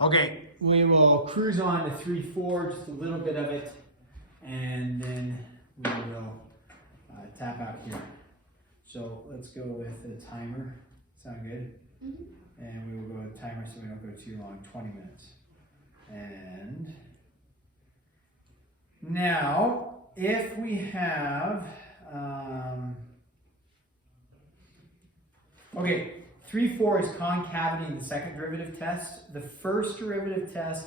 Okay, we will cruise on to 3-4, just a little bit of it, and then we will tap out here. So let's go with the timer. Sound good? Mm-hmm. And we will go with timer so we don't go too long, 20 minutes. And now, if we have, okay, 3-4 is concavity in the second derivative test. The first derivative test,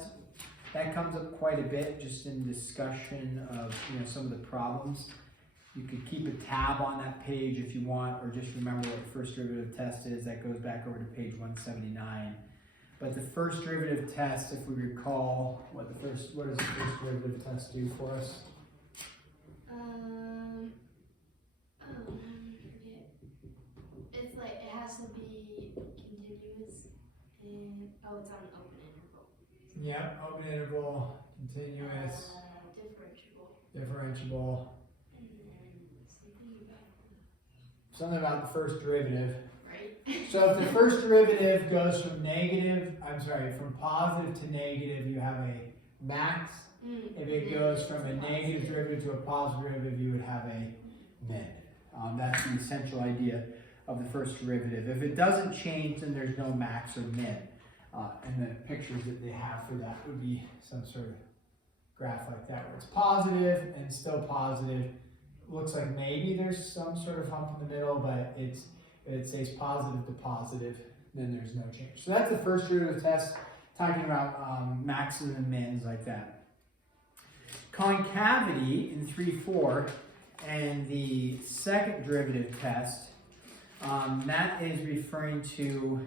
that comes up quite a bit just in discussion of some of the problems. You could keep a tab on that page if you want, or just remember what the first derivative test is. That goes back over to page 179. But the first derivative test, if we recall, what does the first derivative test do for us? I forget. It's like it has to be continuous, and it's on an open interval. Yeah, open interval, continuous, differentiable. And then something about the first derivative. Right. So if the first derivative goes from positive to negative, you have a max. If it goes from a negative derivative to a positive derivative, you would have a min. That's the essential idea of the first derivative. If it doesn't change, then there's no max or min. And the pictures that they have for that would be some sort of graph like that, where it's positive and still positive. Looks like maybe there's some sort of hump in the middle, but if it stays positive to positive, then there's no change. So that's the first derivative test, talking about maxes and mins like that. Concavity in 3-4 and the second derivative test, that is referring to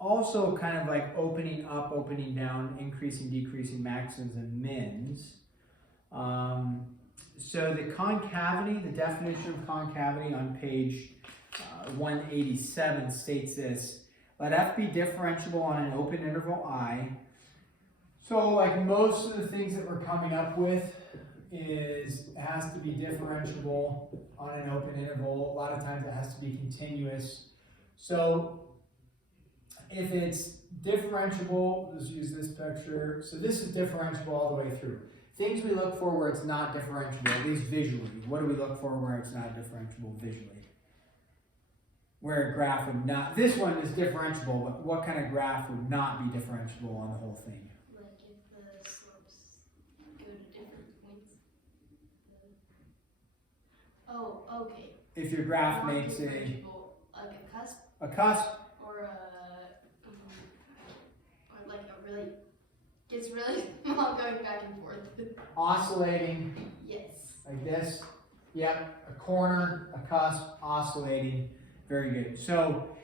also kind of like opening up, opening down, increasing, decreasing maxims and mins. So the concavity, the definition of concavity on page 187 states this: let f be differentiable on an open interval I. So like most of the things that we're coming up with is it has to be differentiable on an open interval. A lot of times it has to be continuous. So if it's differentiable, let's use this picture. So this is differentiable all the way through. Things we look for where it's not differentiable, at least visually. What do we look for where it's not differentiable visually? Where a graph would not, this one is differentiable, but what kind of graph would not be differentiable on the whole thing? Like if the slopes go to different points. Oh, okay. If your graph Not makes like a cusp. a cusp, Or like a really, gets really small going back and forth. oscillating, Yes. like this. Yep, a corner, a cusp, oscillating. Very good. So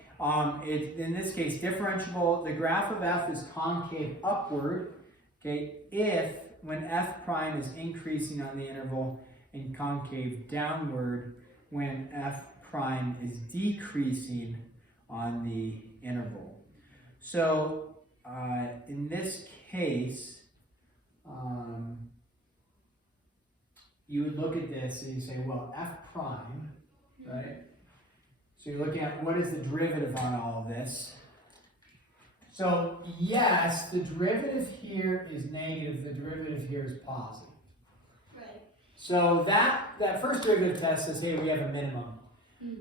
in this case, differentiable, the graph of f is concave upward, okay, if when f prime is increasing on the interval, and concave downward when f prime is decreasing on the interval. So in this case, you would look at this and you say, well, f prime, right? So you're looking at what is the derivative on all of this. So yes, the derivative here is negative, the derivative here is positive. Right. So that first derivative test says, hey, we have a minimum.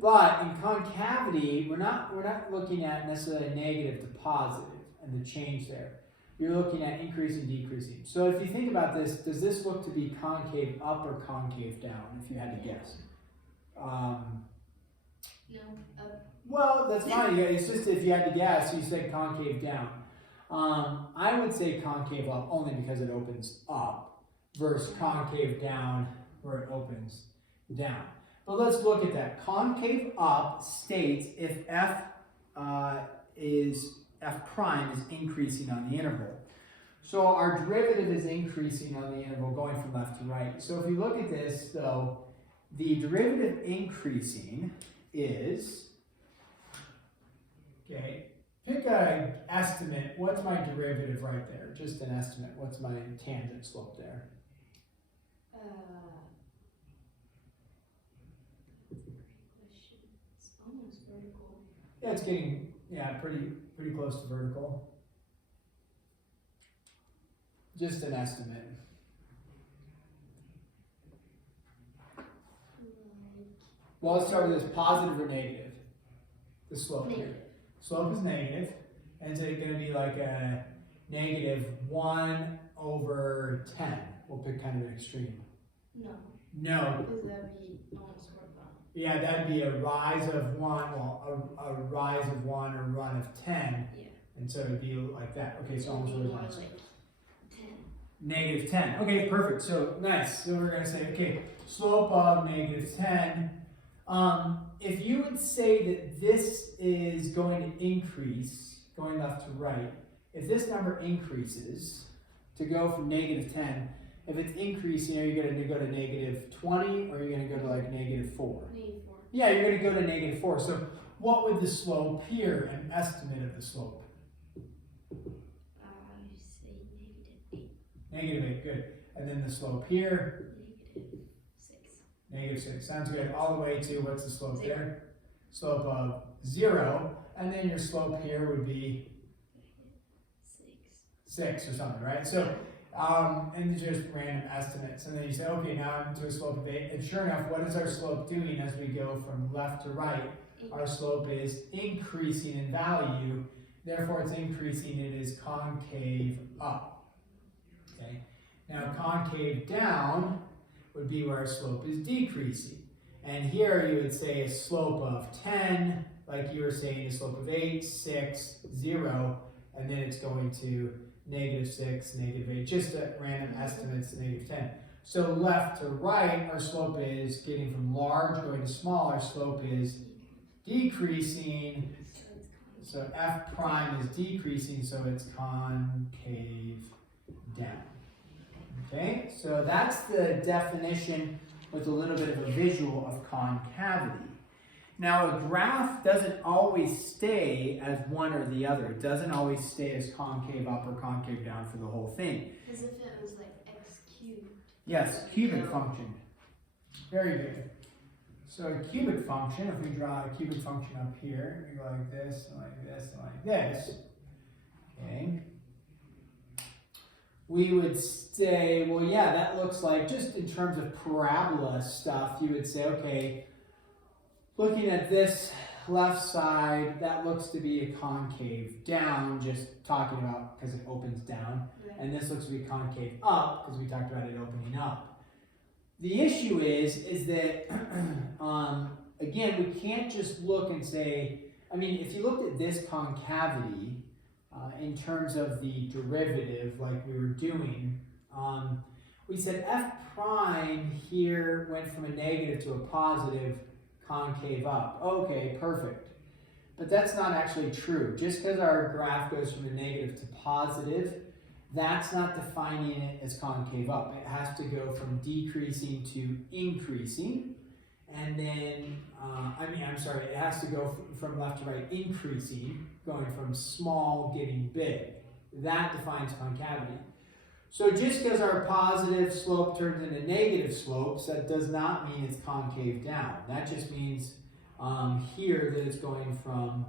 But in concavity, we're not looking at necessarily negative to positive and the change there. You're looking at increasing, decreasing. So if you think about this, does this look to be concave up or concave down, if you had to guess? No. Well, that's fine. It's just if you had to guess, you said concave down. I would say concave up only because it opens up versus concave down where it opens down. But let's look at that. Concave up states if f prime is increasing on the interval. So our derivative is increasing on the interval going from left to right. So if you look at this, though, the derivative increasing is, okay, pick an estimate. What's my derivative right there? Just an estimate. What's my tangent slope there? It's almost vertical. Yeah, it's getting pretty close to vertical. Just an estimate. Well, let's start with this, positive or negative? The slope here. Negative. Slope is negative, and is it going to be like a negative 1/10? We'll pick kind of an extreme. No. No. Because that'd be almost horizontal. Yeah, that'd be a rise of 1, well, a rise of 1 or run of 10. Yeah. And so it'd be like that. Okay, so almost It'd be more horizontal. like 10. Negative 10. Okay, perfect. So nice. So we're going to say, okay, slope of negative 10. If you would say that this is going to increase, going left to right, if this number increases to go from negative 10, if it's increasing, are you going to go to negative 20 or are you going to go to like negative 4? Negative 4. Yeah, you're going to go to negative 4. So what would the slope here, an estimate of the slope? Say -8. Negative 8, good. And then the slope here? -6. Negative 6. Sounds good. All the way to, what's the slope 0. there? Slope of 0. And then your slope here would be 6 or something, right? So, and just random estimates. And then you say, okay, now I'm to a slope of 8. And sure enough, what is our slope doing as we go from left to right? Our slope is increasing in value. Therefore, it's increasing. It is concave up. Okay. Now, concave down would be where our slope is decreasing. And here you would say a slope of 10, like you were saying, a slope of 8, 6, 0, and then it's going to negative 6, negative 8, just at random estimates, negative 10. So left to right, our slope is getting from large going to small. Our slope is decreasing. So f prime is decreasing, so it's concave down. Okay, so that's the definition with a little bit of a visual of concavity. Now, a graph doesn't always stay as one or the other. It doesn't always stay as concave up or concave down for the whole thing. As if it was like x cubed. Yes, cubic function. Very good. So a cubic function, if we draw a cubic function up here, we go like this, and like this, and like this. Okay. We would say, well, yeah, that looks like, just in terms of parabola stuff, you would say, okay, looking at this left side, that looks to be a concave down, just talking about because it opens down. Right. And this looks to be concave up because we talked about it opening up. The issue is that, again, we can't just look and say, I mean, if you looked at this concavity, in terms of the derivative like we were doing, we said f prime here went from a negative to a positive, concave up. Okay, perfect. But that's not actually true. Just because our graph goes from a negative to positive, that's not defining it as concave up. It has to go from decreasing to increasing. And then, it has to go from left to right, increasing, going from small, getting big. That defines concavity. So just because our positive slope turns into negative slopes, that does not mean it's concave down. That just means here that it's going from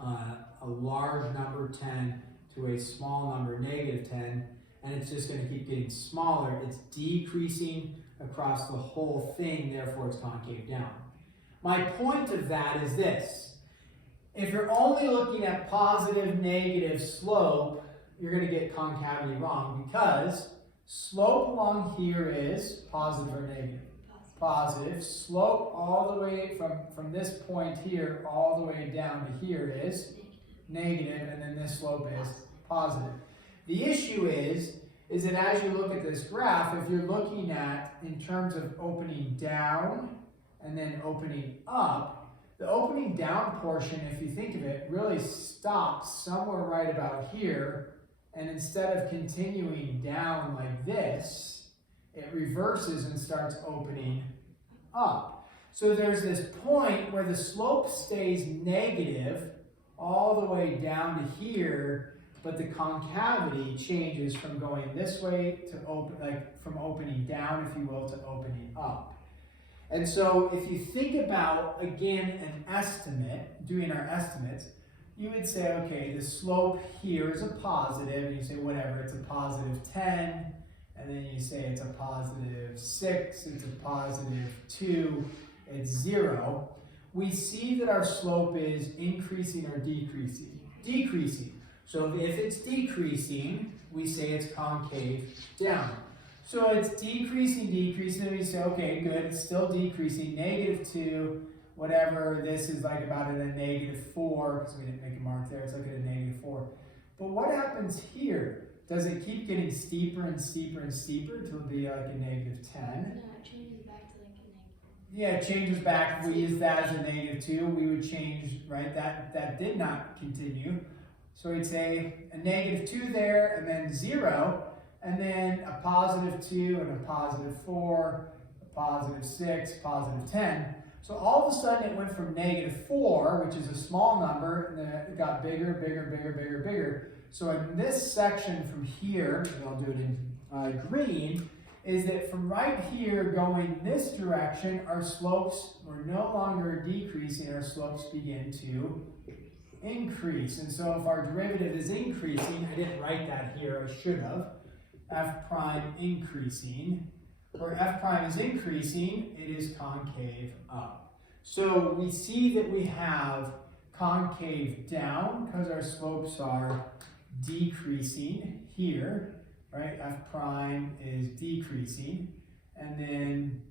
a large number 10 to a small number negative 10, and it's just going to keep getting smaller. It's decreasing across the whole thing, therefore it's concave down. My point of that is this. If you're only looking at positive, negative slope, you're going to get concavity wrong because slope along here is positive or negative? Positive. Slope all the way from this point here all the way down to here is negative, and then this slope is positive. The issue is that as you look at this graph, if you're looking at in terms of opening down and then opening up, the opening down portion, if you think of it, really stops somewhere right about here, and instead of continuing down like this, it reverses and starts opening up. So there's this point where the slope stays negative all the way down to here, but the concavity changes from going this way to open, like from opening down, if you will, to opening up. And so if you think about, again, an estimate, doing our estimates, you would say, okay, the slope here is a positive, and you say whatever, it's a positive 10, and then you say it's a positive 6, it's a positive 2, it's 0. We see that our slope is increasing or decreasing? Decreasing. So if it's decreasing, we say it's concave down. So it's decreasing, and we say, okay, good, it's still decreasing, negative 2, whatever, this is like about at a negative 4, because we didn't make a mark there, it's like at a negative 4. But what happens here? Does it keep getting steeper and steeper and steeper until it be like a negative 10? No, it changes back to like a negative. Yeah, it changes back. If we use that as a negative 2, we would change, right? That did not continue. So we'd say a negative 2 there, and then 0, and then a positive 2, and a positive 4, a positive 6, positive 10. So all of a sudden it went from negative 4, which is a small number, and then it got bigger, bigger, bigger, bigger, bigger. So in this section from here, and I'll do it in green, is that from right here going this direction, our slopes were no longer decreasing, our slopes begin to increase. And so if our derivative is increasing, I didn't write that here, I should have, f prime increasing, where f prime is increasing, it is concave up. So we see that we have concave down because our slopes are decreasing here, right? F prime is decreasing, and then,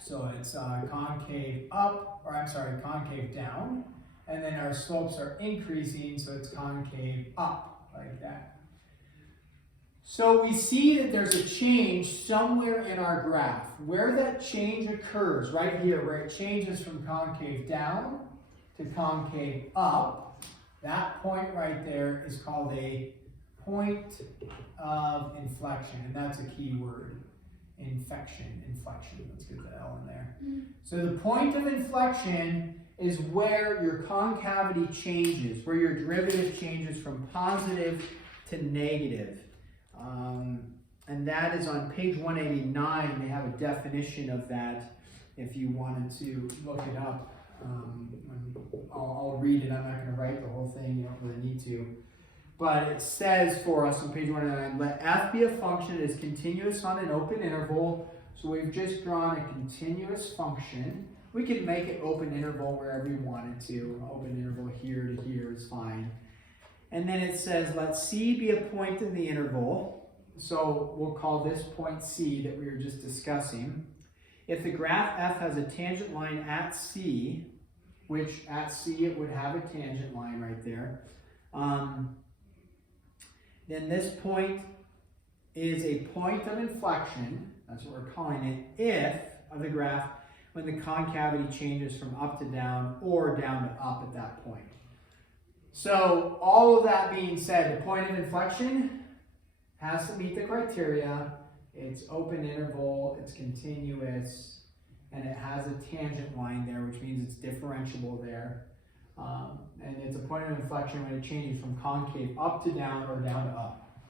so it's concave up, or I'm sorry, concave down, and then our slopes are increasing, so it's concave up, like that. So we see that there's a change somewhere in our graph. Where that change occurs, right here, where it changes from concave down to concave up, that point right there is called a point of inflection, and that's a key word. Inflection. Let's get the L in there. So the point of inflection is where your concavity changes, where your derivative changes from positive to negative. And that is on page 189. They have a definition of that if you wanted to look it up. I'll read it. I'm not going to write the whole thing. You don't really need to. But it says for us on page 189, let f be a function that is continuous on an open interval. So we've just drawn a continuous function. We can make it open interval wherever you wanted to. Open interval here to here is fine. And then it says, let C be a point in the interval. So we'll call this point C that we were just discussing. If the graph f has a tangent line at C, which at C it would have a tangent line right there, then this point is a point of inflection, that's what we're calling it, if of the graph, when the concavity changes from up to down or down to up at that point. So all of that being said, the point of inflection has to meet the criteria. It's open interval, it's continuous, and it has a tangent line there, which means it's differentiable there. And it's a point of inflection when it changes from concave up to down or down to up.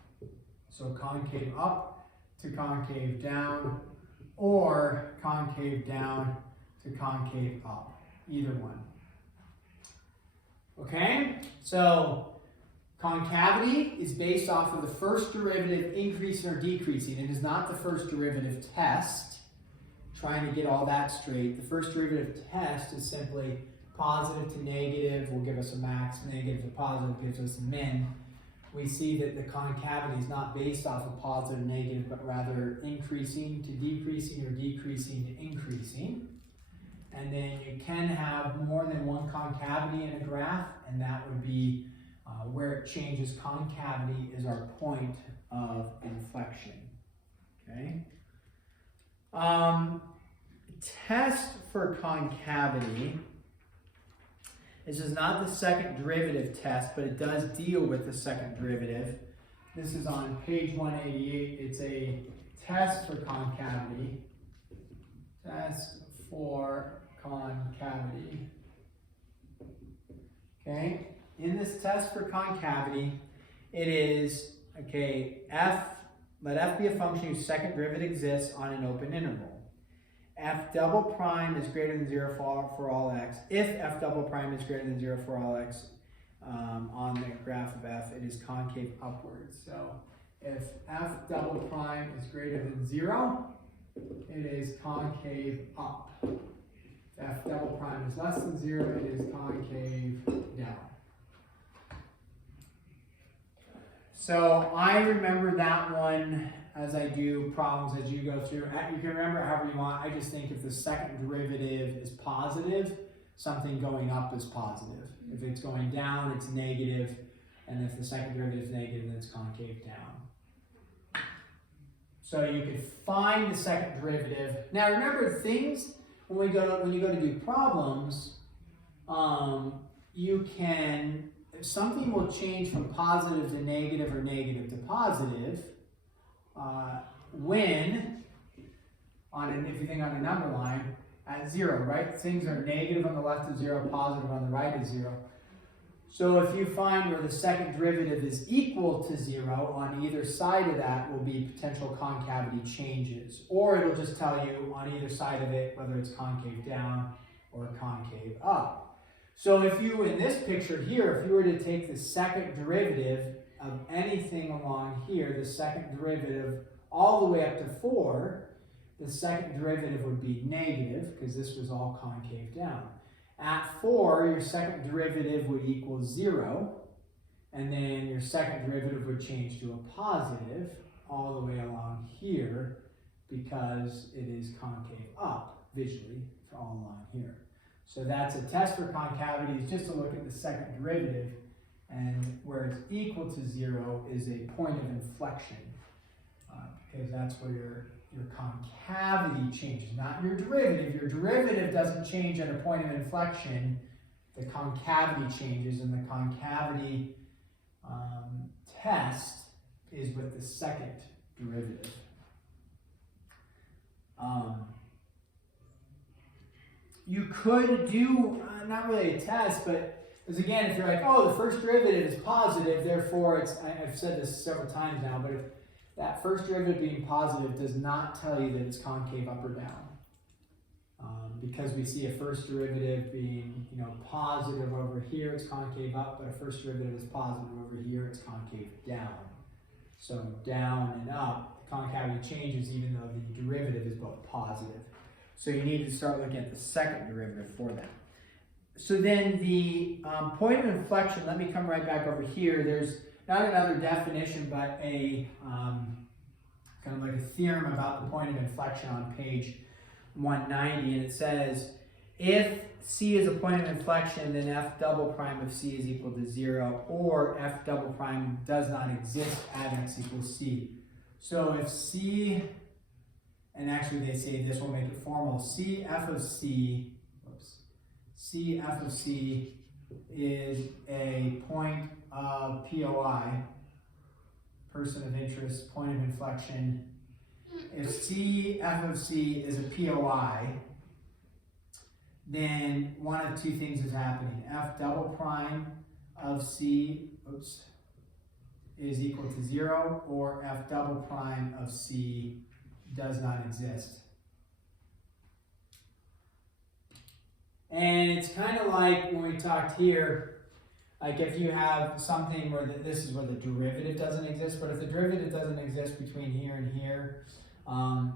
So concave up to concave down, or concave down to concave up, either one. Okay, so concavity is based off of the first derivative increasing or decreasing. It is not the first derivative test. Trying to get all that straight. The first derivative test is simply positive to negative will give us a max, negative to positive gives us a min. We see that the concavity is not based off of positive, negative, but rather increasing to decreasing or decreasing to increasing. And then you can have more than one concavity in a graph, and that would be where it changes. Concavity is our point of inflection. Okay. Test for concavity. This is not the second derivative test, but it does deal with the second derivative. This is on page 188. It's a test for concavity. Test for concavity. Okay, in this test for concavity, it is, okay, let f be a function whose second derivative exists on an open interval. F double prime is greater than 0 for all x. If f double prime is greater than 0 for all x, on the graph of f, it is concave upwards. So if f double prime is greater than 0, it is concave up. If f double prime is less than 0, it is concave down. So I remember that one as I do problems as you go through. You can remember however you want. I just think if the second derivative is positive, something going up is positive. If it's going down, it's negative. And if the second derivative is negative, then it's concave down. So you could find the second derivative. Now remember things, when you go to do problems, you can, something will change from positive to negative or negative to positive when, if you think on a number line, at 0, right? Things are negative on the left is 0, positive on the right is 0. So if you find where the second derivative is equal to 0, on either side of that will be potential concavity changes. Or it'll just tell you on either side of it whether it's concave down or concave up. So if you, in this picture here, if you were to take the second derivative of anything along here, the second derivative all the way up to 4, the second derivative would be negative because this was all concave down. At 4, your second derivative would equal 0, and then your second derivative would change to a positive all the way along here because it is concave up visually for all along here. So that's a test for concavity, is just to look at the second derivative, and where it's equal to 0 is a point of inflection, because that's where your concavity changes, not your derivative. Your derivative doesn't change at a point of inflection. The concavity changes, and the concavity test is with the second derivative. You could do, not really a test, but because again, if you're like, oh, the first derivative is positive, therefore it's, I've said this several times now, but if that first derivative being positive does not tell you that it's concave up or down. Because we see a first derivative being, positive over here, it's concave up, but a first derivative is positive over here, it's concave down. So down and up, the concavity changes even though the derivative is both positive. So you need to start looking at the second derivative for that. So then the point of inflection, let me come right back over here. There's not another definition, but a kind of like a theorem about the point of inflection on page 190. And it says, if C is a point of inflection, then F double prime of C is equal to 0, or F double prime does not exist at X equals C. So if C, and actually they say this will make it formal, CF of C, CF of C is a point of POI, person of interest, point of inflection. If CF of C is a POI, then one of two things is happening. F double prime of C is equal to 0, or F double prime of C does not exist. And it's kind of like when we talked here, like if you have something where this is where the derivative doesn't exist, but if the derivative doesn't exist between here and here,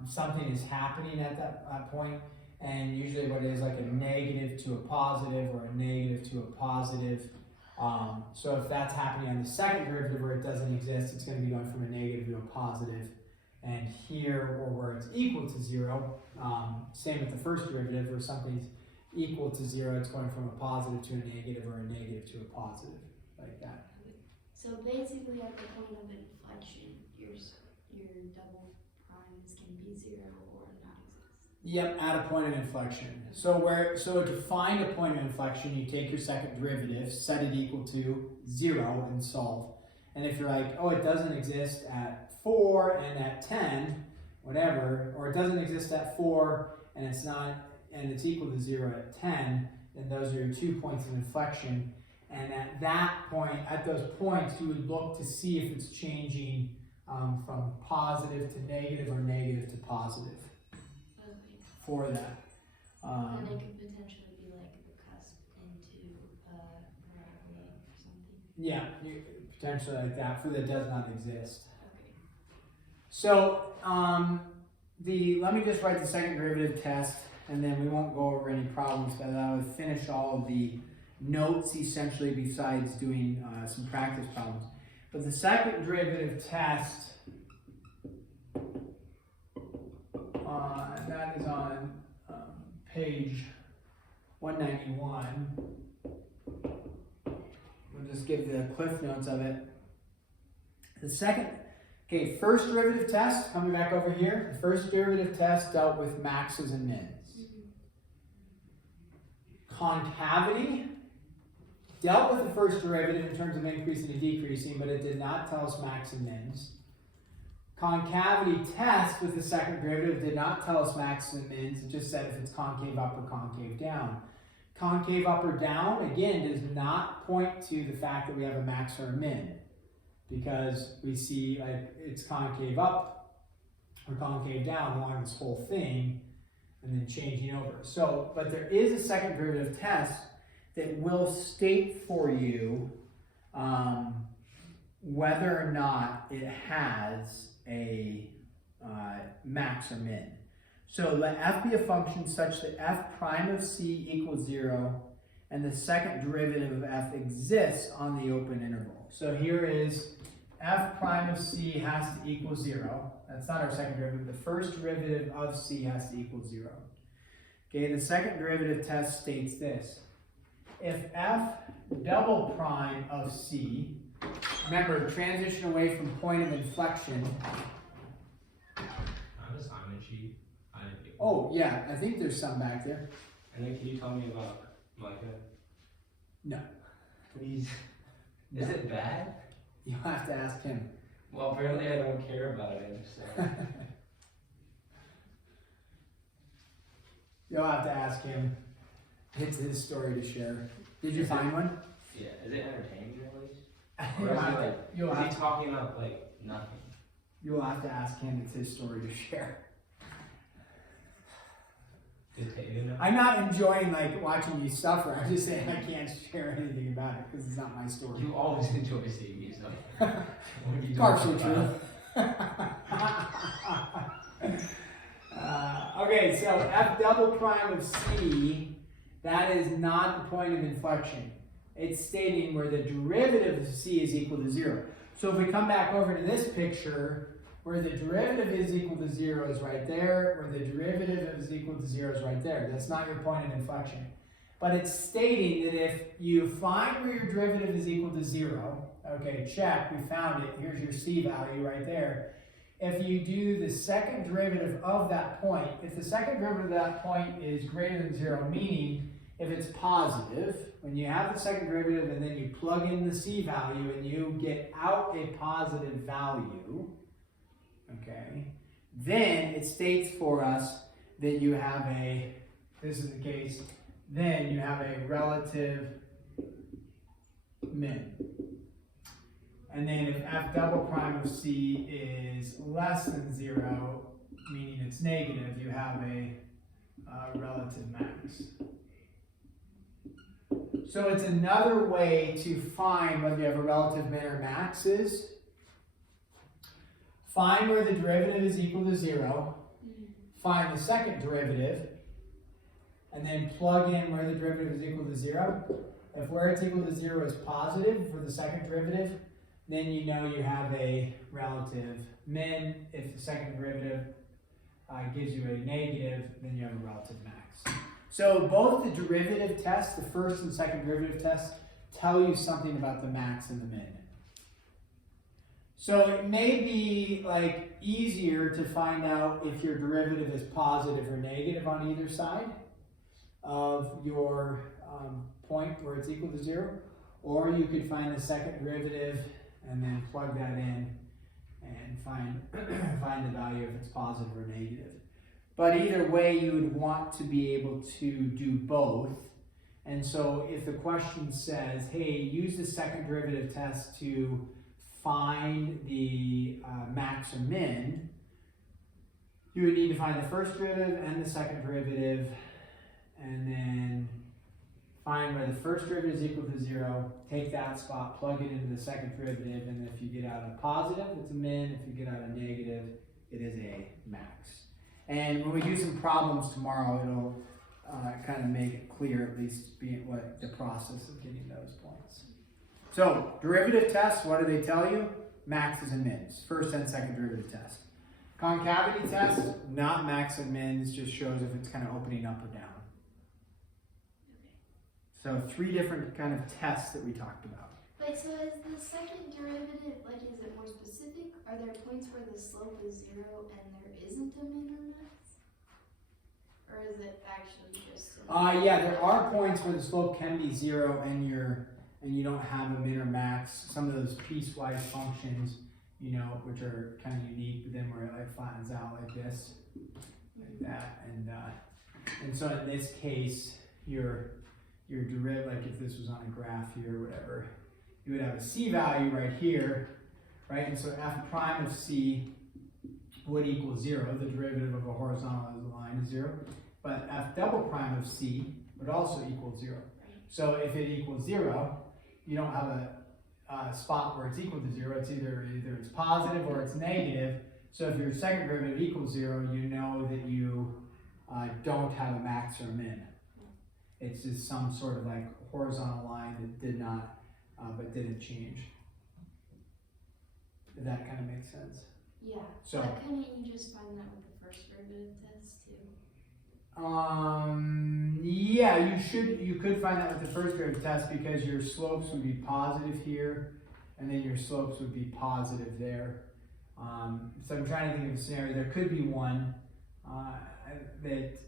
something is happening at that point, and usually what it is like a negative to a positive or a negative to a positive. So if that's happening on the second derivative where it doesn't exist, it's going to be going from a negative to a positive. And here, or where it's equal to 0, same with the first derivative, where something's equal to 0, it's going from a positive to a negative or a negative to a positive, like that. So basically at the point of inflection, your double primes can be 0 or not exist. Yep, at a point of inflection. So to find a point of inflection, you take your second derivative, set it equal to 0, and solve. And if you're like, oh, it doesn't exist at 4 and at 10, whatever, or it doesn't exist at 4 and it's not, and it's equal to 0 at 10, then those are your 2 points of inflection. And at that point, at those points, you would look to see if it's changing from positive to negative or negative to positive for that. And it could potentially be like the cusp into right away or something. Yeah, potentially like that, for that does not exist. Okay. So, let me just write the second derivative test, and then we won't go over any problems, but I would finish all of the notes essentially besides doing some practice problems. But the second derivative test, that is on page 191. We'll just give the cliff notes of it. The second, first derivative test, coming back over here, the first derivative test dealt with maxes and mins. Concavity dealt with the first derivative in terms of increasing and decreasing, but it did not tell us max and mins. Concavity test with the second derivative did not tell us max and mins, it just said if it's concave up or concave down. Concave up or down, again, does not point to the fact that we have a max or a min, because we see like it's concave up or concave down along this whole thing and then changing over. So, but there is a second derivative test that will state for you whether or not it has a max or min. So let f be a function such that f prime of c equals 0 and the second derivative of f exists on the open interval. So here is f prime of c has to equal 0. That's not our second derivative. The first derivative of c has to equal 0. Okay, the second derivative test states this. If f double prime of c, remember, transition away from point of inflection. I have a assignment sheet. Oh, yeah, I think there's some back there. And then can you tell me about Micah? No. Please. Is it bad? You'll have to ask him. Well, apparently I don't care about him, so. You'll have to ask him. It's his story to share. Did you find one? Yeah, is it entertaining at least? You'll Or is have he to, like, you'll is have he to, talking about like nothing? you'll have to ask him. It's his story to share. Did Tatum know? I'm not enjoying like watching you suffer. I'm just saying I can't share anything about it because it's not my story. You always enjoy seeing me suffer. What have you done Partially so true. Okay, so f double prime of c, that is not the point of inflection. It's stating where the derivative of c is equal to 0. So if we come back over to this picture, where the derivative is equal to 0 is right there, where the derivative is equal to 0 is right there. That's not your point of inflection. But it's stating that if you find where your derivative is equal to 0, okay, check, we found it, here's your c value right there. If you do the second derivative of that point, if the second derivative of that point is greater than 0, meaning if it's positive, when you have the second derivative and then you plug in the c value and you get out a positive value, okay, then it states for us that you have a, this is the case, then you have a relative min. And then if f double prime of c is less than 0, meaning it's negative, you have a relative max. So it's another way to find whether you have a relative min or max is find where the derivative is equal to 0, find the second derivative, and then plug in where the derivative is equal to 0. If where it's equal to 0 is positive for the second derivative, then you know you have a relative min. If the second derivative gives you a negative, then you have a relative max. So both the derivative test, the first and second derivative test, tell you something about the max and the min. So it may be like easier to find out if your derivative is positive or negative on either side of your point where it's equal to 0, or you could find the second derivative and then plug that in and find the value if it's positive or negative. But either way, you would want to be able to do both. And so if the question says, hey, use the second derivative test to find the max or min, you would need to find the first derivative and the second derivative, and then find where the first derivative is equal to 0, take that spot, plug it into the second derivative, and if you get out a positive, it's a min. If you get out a negative, it is a max. And when we do some problems tomorrow, it'll kind of make it clear, at least being what the process of getting those points. So derivative tests, what do they tell you? Maxes and mins, first and second derivative test. Concavity test, not max and mins, just shows if it's kind of opening up or down. So 3 different kind of tests that we talked about. Wait, so is the second derivative, like, is it more specific? Are there points where the slope is 0 and there isn't a min or max? Or is it actually just? Yeah, there are points where the slope can be 0 and you don't have a min or max. Some of those piecewise functions, you know, which are kind of unique, but then where it like flattens out like this, like that, and so in this case, your derivative, like if this was on a graph here or whatever, you would have a c value right here, right? And so f prime of c would equal 0. The derivative of a horizontal line is 0. But f double prime of c would also equal 0. So if it equals 0, you don't have a spot where it's equal to 0. It's either it's positive or it's negative. So if your second derivative equals 0, you know that you don't have a max or a min. It's just some sort of like horizontal line that did not, but didn't change. Does that kind of make sense? Yeah. So- But couldn't you just find that with the first derivative test too? Yeah, you could find that with the first derivative test because your slopes would be positive here, and then your slopes would be positive there. So I'm trying to think of a scenario. There could be one that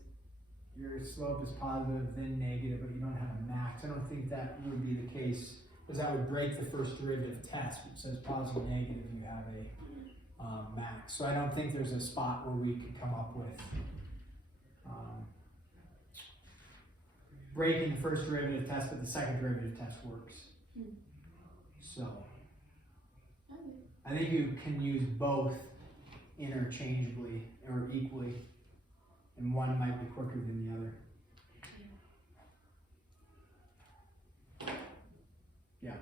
your slope is positive, then negative, but you don't have a max. I don't think that would be the case, because that would break the first derivative test, which says positive, negative, you have a max. So I don't think there's a spot where we could come up with breaking the first derivative test, but the second derivative test works. So Okay. I think you can use both interchangeably or equally, and one might be quicker than the other. Yeah.